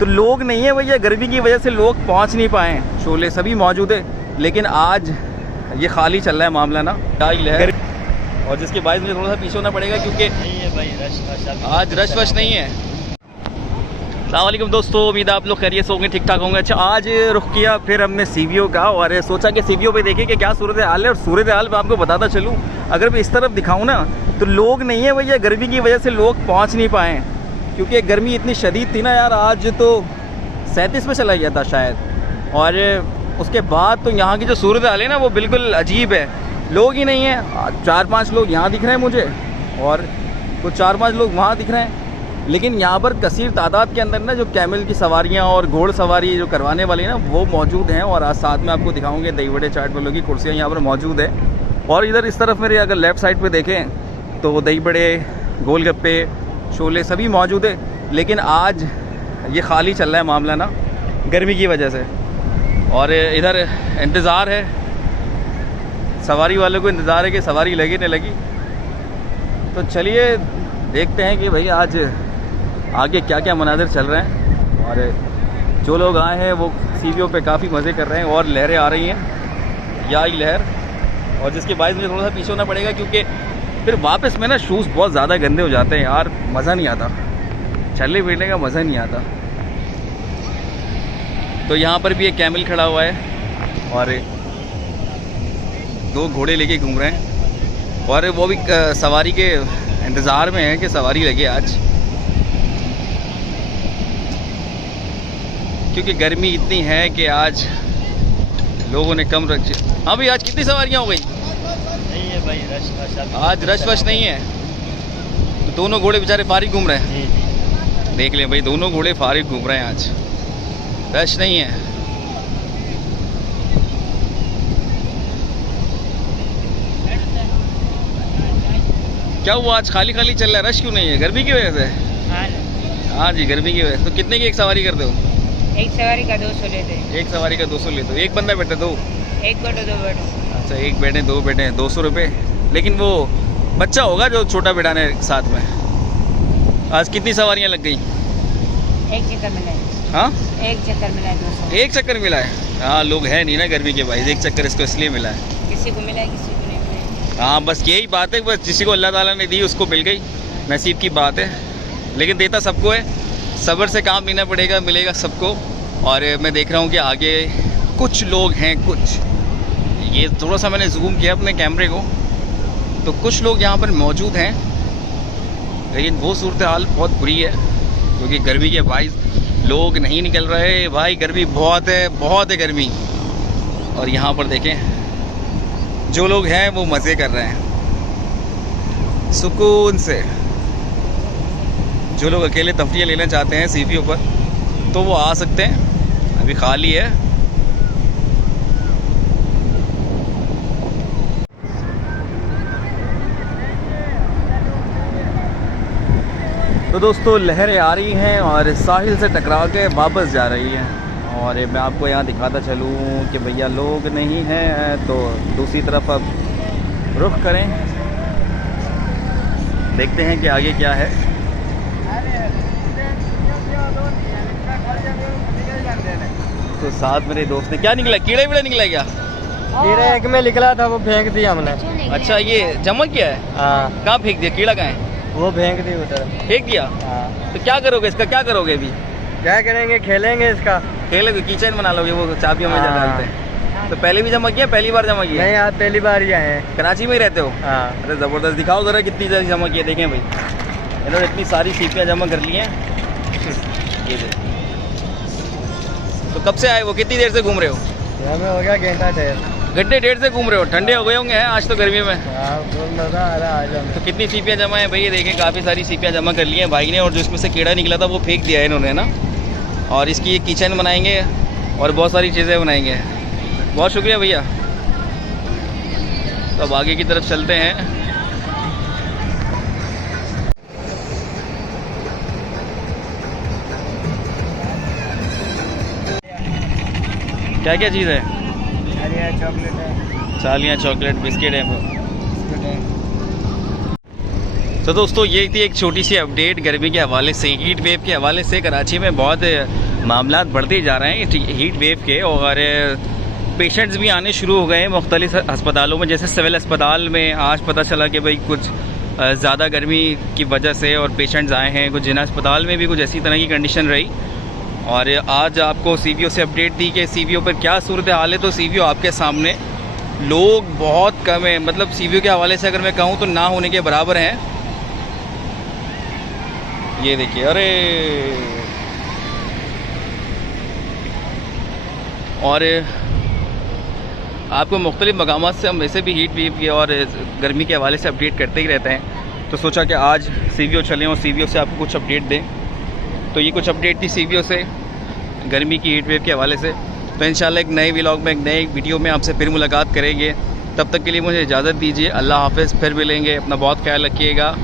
तो लोग नहीं है भैया, गर्मी की वजह से लोग पहुंच नहीं पाए। शोले सभी मौजूद है, लेकिन आज ये खाली चल रहा है मामला ना, है। और जिसके बायस मुझे थोड़ा सा पीछे होना पड़ेगा क्योंकि नहीं है भाई, रश आज रश वश नहीं है। अस्सलाम वालेकुम दोस्तों, उम्मीद है आप लोग खैरियत से होंगे, ठीक ठाक होंगे। अच्छा, आज रुख किया फिर हमने सीवीओ का और सोचा कि सीवीओ पे देखें कि क्या सूरत हाल है। और सूरत हाल मैं आपको बताता चलूँ, अगर मैं इस तरफ दिखाऊँ ना तो लोग नहीं है भैया, गर्मी की वजह से लोग पहुँच नहीं पाए क्योंकि गर्मी इतनी शदीद थी ना यार। आज तो 37 में चला गया था शायद। और उसके बाद तो यहाँ की जो सूरत हाल है ना वो बिल्कुल अजीब है, लोग ही नहीं हैं। 4-5 लोग यहाँ दिख रहे हैं मुझे और कुछ 4-5 लोग वहाँ दिख रहे हैं। लेकिन यहाँ पर कसीर तादाद के अंदर ना जो कैमल की सवारियाँ और घोड़ सवारी जो करवाने वाली ना वो मौजूद हैं। और आज साथ में आपको दिखाऊंगे दही बड़े चाट वालों की कुर्सियाँ यहाँ पर मौजूद है। और इधर इस तरफ मेरे अगर लेफ़्ट साइड पे देखें तो दही बड़े, गोलगप्पे, शोले सभी मौजूद है। लेकिन आज ये खाली चल रहा है मामला ना, गर्मी की वजह से। और इधर इंतज़ार है, सवारी वालों को इंतज़ार है कि सवारी लगी नहीं लगी। तो चलिए देखते हैं कि भाई आज आगे क्या क्या मनाज़िर चल रहे हैं। और जो लोग आए हैं वो सीवीओ पे काफ़ी मज़े कर रहे हैं और लहरें आ रही हैं, या लहर। और जिसके बायस मुझे थोड़ा सा पीछे होना पड़ेगा क्योंकि फिर वापस में ना शूज़ बहुत ज़्यादा गंदे हो जाते हैं यार, मज़ा नहीं आता, चलने फिरने का मज़ा नहीं आता। तो यहाँ पर भी एक कैमल खड़ा हुआ है और 2 घोड़े लेके घूम रहे हैं। और वो भी सवारी के इंतज़ार में है कि सवारी लगे आज, क्योंकि गर्मी इतनी है कि आज लोगों ने कम रख। हाँ भाई, आज कितनी सवारियाँ हो गई? नहीं है भाई, रश आज रश वश नहीं है। तो दोनों घोड़े बेचारे फारिग घूम रहे हैं। जी। देख लें भाई, दोनों घोड़े फारिग घूम रहे हैं, आज रश नहीं है। क्या हुआ, आज खाली खाली चल रहा है, रश क्यों नहीं है? गर्मी की वजह से? हाँ जी, गर्मी की वजह से। तो कितने की एक सवारी करते हो? एक सवारी का 200 लेते हैं। एक सवारी का 200 लेते हो? एक बंदा बैठे 2? एक बैठो 2 बैठो। अच्छा, एक बैठे 2 बैठे 200 रुपये। लेकिन वो बच्चा होगा जो छोटा बैठाने साथ में। आज कितनी सवारियाँ लग गई? एक चक्कर मिला है। हाँ, एक चक्कर मिला है 200। एक चक्कर मिला है। हाँ, लोग है नहीं ना गर्मी के भाई, एक चक्कर इसको इसलिए मिला है। किसी को मिला है, किसी को नहीं मिला। हाँ, बस यही बात है, बस जिसी को अल्लाह ताला ने दी उसको मिल गई, नसीब की बात है। लेकिन देता सबको है, सब्र से काम लेना पड़ेगा, मिलेगा सबको। और मैं देख रहा हूँ कि आगे कुछ लोग हैं, कुछ ये थोड़ा सा मैंने जूम किया अपने कैमरे को, तो कुछ लोग यहाँ पर मौजूद हैं। लेकिन वो सूरत हाल बहुत बुरी है क्योंकि गर्मी के बाइस लोग नहीं निकल रहे भाई, गर्मी बहुत है, बहुत है गर्मी। और यहाँ पर देखें जो लोग हैं वो मज़े कर रहे हैं सुकून से। जो लोग अकेले तफरीह लेना चाहते हैं सीवीओ पर तो वो आ सकते हैं, अभी खाली है। तो दोस्तों लहरें आ रही हैं और साहिल से टकरा के वापस जा रही हैं। और मैं आपको यहाँ दिखाता चलूँ कि भैया लोग नहीं हैं, तो दूसरी तरफ अब रुख करें, देखते हैं कि आगे क्या है। तो साथ मेरे दोस्त ने क्या निकला, कीड़ा वीड़ा निकला क्या? कीड़ा एक में निकला था, वो फेंक दिया हमने। अच्छा, ये जमा किया है? हाँ, कहाँ फेंक दिया? कीड़ा कहाँ है? वो फेंक दी उधर। फेंक दिया? हाँ, तो क्या करोगे इसका, क्या करोगे अभी? क्या करेंगे, खेलेंगे इसका। खेलोगे, कीचेन बना लोगे, वो चाबियों में हाँ। डालते हैं। तो पहले भी जमा किया, पहली बार जमा किया? नहीं, आप पहली बार ही आए हैं। कराची में ही रहते हो? हाँ। अरे ज़बरदस्त, दिखाओ ज़रा कितनी जल्दी जमा किए। देखें भाई, इन्होंने इतनी सारी सीपियाँ जमा कर ली हैं। ये देखिए, तो कब से आए वो, कितनी देर से घूम रहे हो? हमें हो गया घंटा 1.5। घंटे 1.5 से घूम रहे हो? ठंडे हो गए होंगे हैं आज तो गर्मी में। हाँ, बहुत मज़ा आ रहा है आज हमें। तो कितनी सीपियाँ जमा है भाई? ये देखें, काफ़ी सारी सीपियाँ जमा कर ली हैं भाई ने। और जो इसमें से कीड़ा निकला था वो फेंक दिया है इन्होंने ना। और इसकी ये किचन बनाएंगे और बहुत सारी चीज़ें बनाएंगे। बहुत शुक्रिया भैया। तो अब आगे की तरफ चलते हैं। क्या क्या चीज़ है? चॉकलेट है, चालियाँ, चॉकलेट, बिस्किट है। बिस्कुट है। तो दोस्तों ये थी एक छोटी सी अपडेट गर्मी के हवाले से, हीट वेव के हवाले से। कराची में बहुत मामलात बढ़ते ही जा रहे हैं हीट वेव के, और पेशेंट्स भी आने शुरू हो गए हैं मुख्तलिफ अस्पतालों में। जैसे सिविल अस्पताल में आज पता चला कि भाई कुछ ज़्यादा गर्मी की वजह से और पेशेंट्स आए हैं। कुछ जिला अस्पताल में भी कुछ ऐसी तरह की कंडीशन रही, और आज आपको सीवीओ से अपडेट दी कि सीवीओ पर क्या सूरत हाल है। तो सीवीओ आपके सामने, लोग बहुत कम है, मतलब सीवीओ के हवाले से अगर मैं कहूँ तो ना होने के बराबर हैं। ये देखिए, अरे और आपको मुख्तलिफ मकामात से हम वैसे भी हीट वेव की और गर्मी के हवाले से अपडेट करते ही रहते हैं। तो सोचा कि आज सीवीओ चलें और सीवीओ से आपको कुछ अपडेट दें। तो ये कुछ अपडेट थी सीवीओ से गर्मी की हीट वेव के हवाले से। तो इंशाल्लाह एक नए व्लॉग में, एक नए वीडियो में आपसे फिर मुलाकात करेंगे। तब तक के लिए मुझे इजाज़त दीजिए। अल्लाह हाफ़िज़, फिर मिलेंगे। अपना बहुत ख्याल रखिएगा।